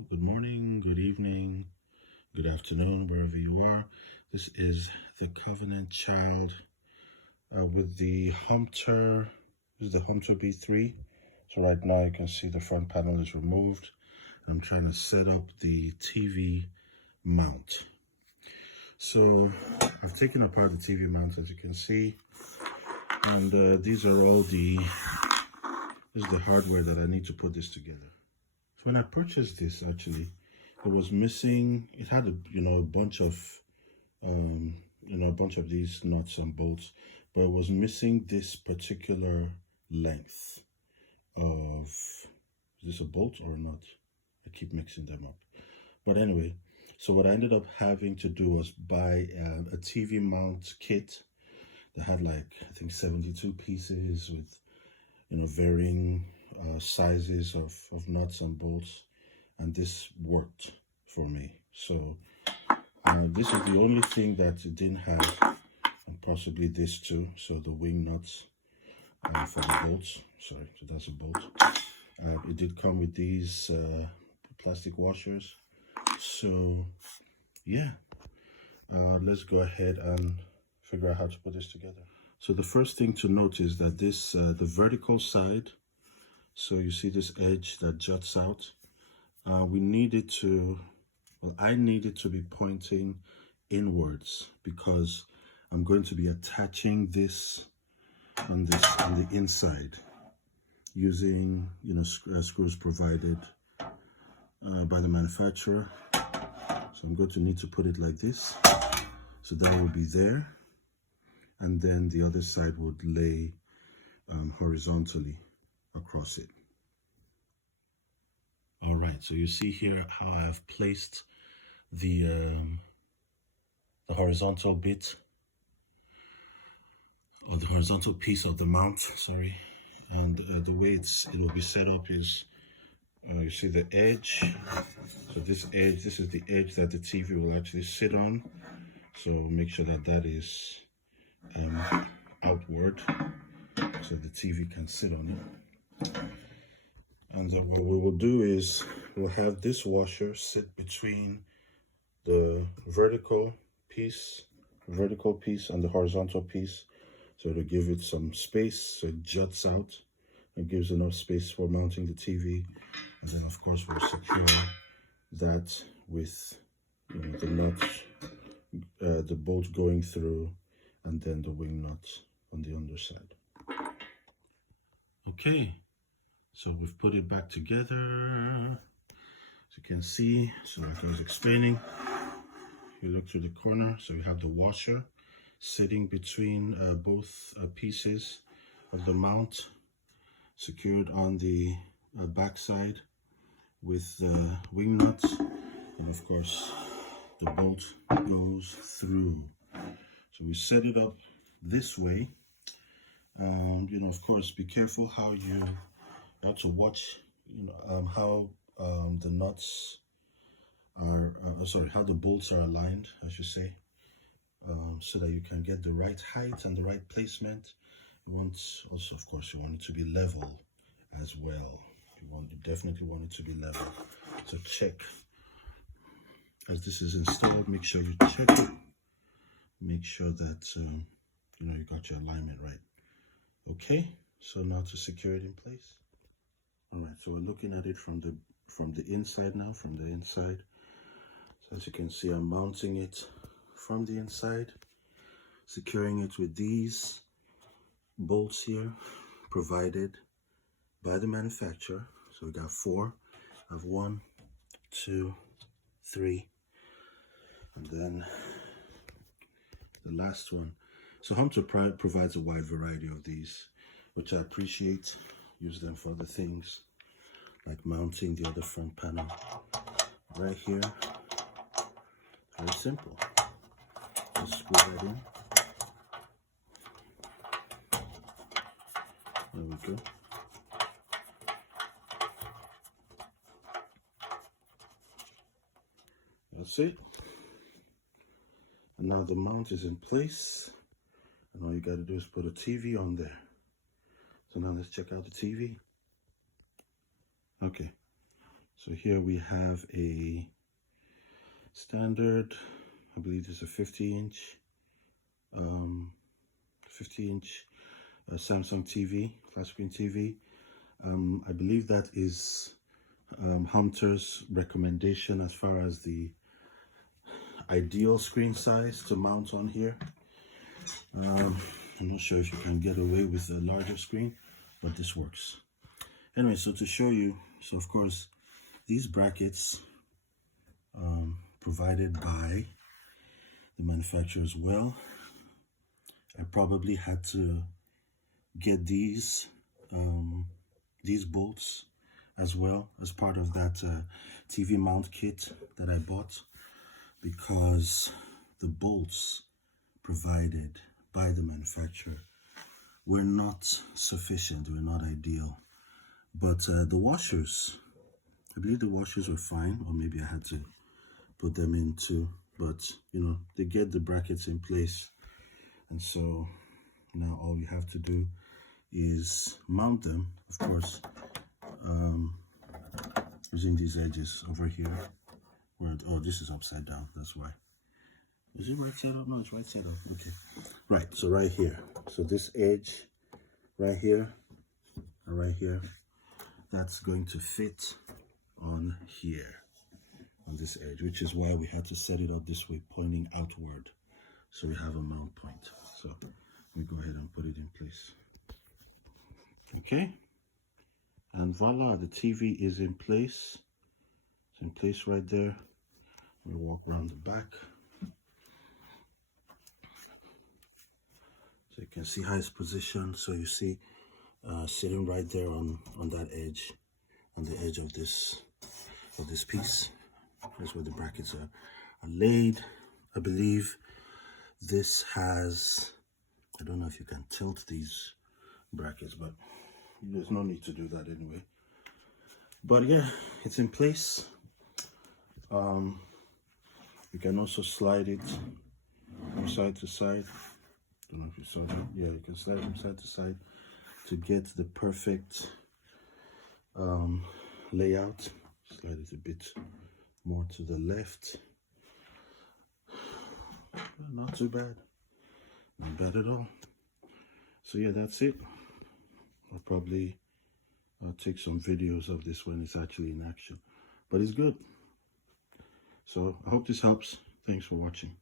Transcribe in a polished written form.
Hello, good morning, good evening, good afternoon, wherever you are. This is the Covenant Child with the Humpter. This is the Humpter B3. So right now you can see the front panel is removed. I'm trying to set up the TV mount. So I've taken apart the TV mount, as you can see, and these are all this is the hardware that I need to put this together. So when I purchased this, actually, it was missing. It had a bunch of a bunch of these nuts and bolts, but it was missing this particular length of, is this a bolt or a nut? I keep mixing them up. But anyway, so what I ended up having to do was buy a TV mount kit that had I think 72 pieces with varying sizes of nuts and bolts, and this worked for me. So this is the only thing that it didn't have, and possibly this too. So the wing nuts for the bolts. Sorry, so that's a bolt. It did come with these plastic washers. So yeah, let's go ahead and figure out how to put this together. So the first thing to note is that this, the vertical side, so you see this edge that juts out, we need it to, well, I need it to be pointing inwards because I'm going to be attaching this on the inside using, screws provided by the manufacturer. So I'm going to need to put it like this. So that will be there. And then the other side would lay horizontally across it. All right, so you see here how I've placed the horizontal bit, or the horizontal piece of the mount, sorry. And the way it will be set up is, you see the edge. So this edge, this is the edge that the TV will actually sit on. So make sure that that is outward so the TV can sit on it. And then what we will do is we'll have this washer sit between the vertical piece and the horizontal piece, so to give it some space so it juts out and gives enough space for mounting the TV. And then of course we'll secure that with the nuts, the bolt going through, and then the wing nuts on the underside. Okay, so we've put it back together. As you can see, so like I was explaining, you look through the corner, so you have the washer sitting between both pieces of the mount, secured on the back side with the wing nuts, and of course the bolt goes through. So we set it up this way. Of course, be careful how you have to watch, how the nuts are, how the bolts are aligned, I should say, so that you can get the right height and the right placement. You want also, of course, you want it to be level as well. You definitely want it to be level. So check as this is installed. Make sure you check it. Make sure that you got your alignment right. Okay, so now to secure it in place. All right, so we're looking at it from the inside now, from the inside. So as you can see, I'm mounting it from the inside, securing it with these bolts here provided by the manufacturer. So we got 4. I have 1, 2, 3, and then the last one. So Humpter provides a wide variety of these, which I appreciate. Use them for other things, like mounting the other front panel right here. Very simple. Just screw that in. There we go. That's it. And now the mount is in place, and all you got to do is put a TV on there. So now let's check out the TV. Okay, So here we have a standard, I believe this is a 50-inch Samsung TV, flat screen TV. I believe that is Humpter's recommendation as far as the ideal screen size to mount on here. I'm not sure if you can get away with a larger screen, but this works. Anyway, so to show you, so of course these brackets provided by the manufacturer as well. I probably had to get these bolts as well as part of that TV mount kit that I bought, because the bolts provided by the manufacturer were not sufficient, they were not ideal. But the washers, I believe the washers were fine, or maybe I had to put them in too, but you know, they get the brackets in place. And so now all you have to do is mount them, of course, using these edges over here. Where, oh, this is upside down, that's why. Is it right side up? No, it's right side up. Okay. Right, so right here. So this edge right here and right here, that's going to fit on here, on this edge, which is why we had to set it up this way, pointing outward. So we have a mount point. So let me go ahead and put it in place. Okay. And voila, the TV is in place. It's in place right there. We'll walk around the back. So you can see how it's positioned. So you see sitting right there on that edge, on the edge of this piece. That's where the brackets are laid. I believe this has, I don't know if you can tilt these brackets, but there's no need to do that anyway. But yeah, it's in place. You can also slide it from side to side. Don't know if you saw that. Yeah, you can slide it from side to side to get the perfect layout. Slide it a bit more to the left. Not too bad. Not bad at all. So yeah, that's it. I'll probably take some videos of this when it's actually in action. But it's good. So I hope this helps. Thanks for watching.